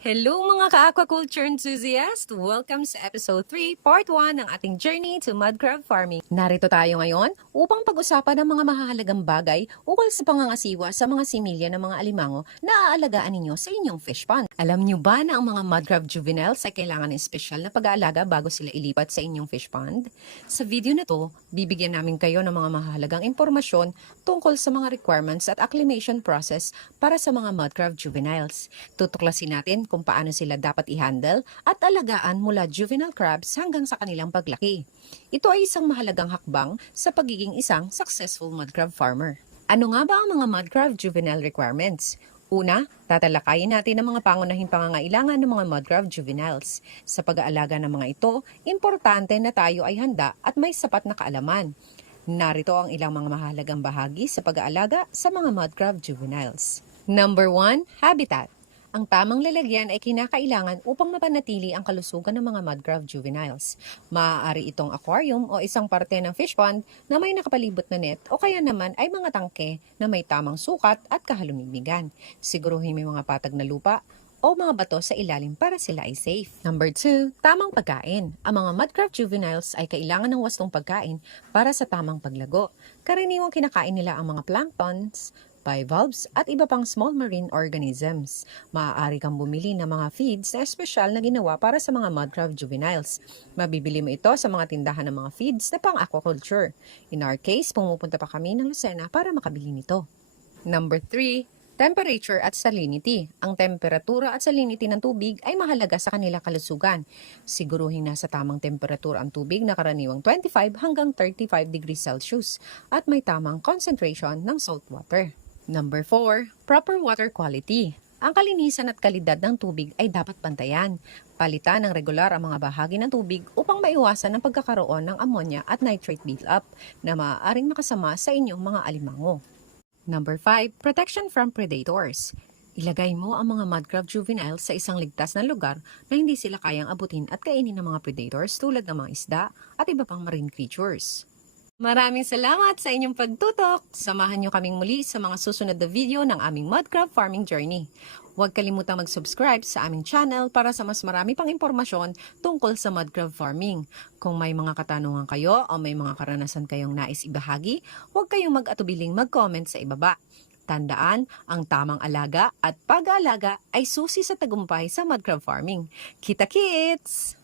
Hello mga ka-aquaculture enthusiast! Welcome sa episode 3, part 1 ng ating journey to mud crab farming. Narito tayo ngayon upang pag-usapan ng mga mahahalagang bagay ukol sa pangangasiwa sa mga similya ng mga alimango na aalagaan ninyo sa inyong fish pond. Alam nyo ba na ang mga mud crab juveniles ay kailangan ng espesyal na pag-aalaga bago sila ilipat sa inyong fish pond? Sa video na to, bibigyan namin kayo ng mga mahahalagang impormasyon tungkol sa mga requirements at acclimation process para sa mga mud crab juveniles. Tutuklasin natin kung paano sila dapat i-handle at alagaan mula juvenile crabs hanggang sa kanilang paglaki. Ito ay isang mahalagang hakbang sa pagiging isang successful mud crab farmer. Ano nga ba ang mga mud crab juvenile requirements? Una, tatalakayin natin ang mga pangunahing pangangailangan ng mga mud crab juveniles. Sa pag-aalaga ng mga ito, importante na tayo ay handa at may sapat na kaalaman. Narito ang ilang mga mahalagang bahagi sa pag-aalaga sa mga mud crab juveniles. Number 1, habitat. Ang tamang lalagyan ay kinakailangan upang mapanatili ang kalusugan ng mga mud crab juveniles. Maaari itong aquarium o isang parte ng fish pond na may nakapalibot na net o kaya naman ay mga tangke na may tamang sukat at kahalumigmigan. Siguruhin may mga patag na lupa o mga bato sa ilalim para sila ay safe. Number 2, tamang pagkain. Ang mga mud crab juveniles ay kailangan ng wastong pagkain para sa tamang paglago. Karaniwang kinakain nila ang mga planktons, bivalves at iba pang small marine organisms. Maaari kang bumili ng mga feeds na espesyal na ginawa para sa mga mud crab juveniles. Mabibili mo ito sa mga tindahan ng mga feeds na pang aquaculture. In our case, pumupunta pa kami ng Lucena para makabili nito. Number 3, temperature at salinity. Ang temperatura at salinity ng tubig ay mahalaga sa kanilang kalusugan. Siguruhin nasa tamang temperatura ang tubig na karaniwang 25 hanggang 35 degrees Celsius at may tamang concentration ng salt water. Number 4, proper water quality. Ang kalinisan at kalidad ng tubig ay dapat bantayan. Palitan ng regular ang mga bahagi ng tubig upang maiwasan ang pagkakaroon ng ammonia at nitrate buildup na maaaring makasama sa inyong mga alimango. Number 5, protection from predators. Ilagay mo ang mga mud crab juveniles sa isang ligtas na lugar na hindi sila kayang abutin at kainin ng mga predators tulad ng mga isda at iba pang marine creatures. Maraming salamat sa inyong pagtutok! Samahan niyo kaming muli sa mga susunod na video ng aming mud crab farming journey. Huwag kalimutang mag-subscribe sa aming channel para sa mas marami pang impormasyon tungkol sa mud crab farming. Kung may mga katanungan kayo o may mga karanasan kayong nais ibahagi, huwag kayong mag-atubiling mag-comment sa ibaba. Tandaan, ang tamang alaga at pag-aalaga ay susi sa tagumpay sa mud crab farming. Kita-kits!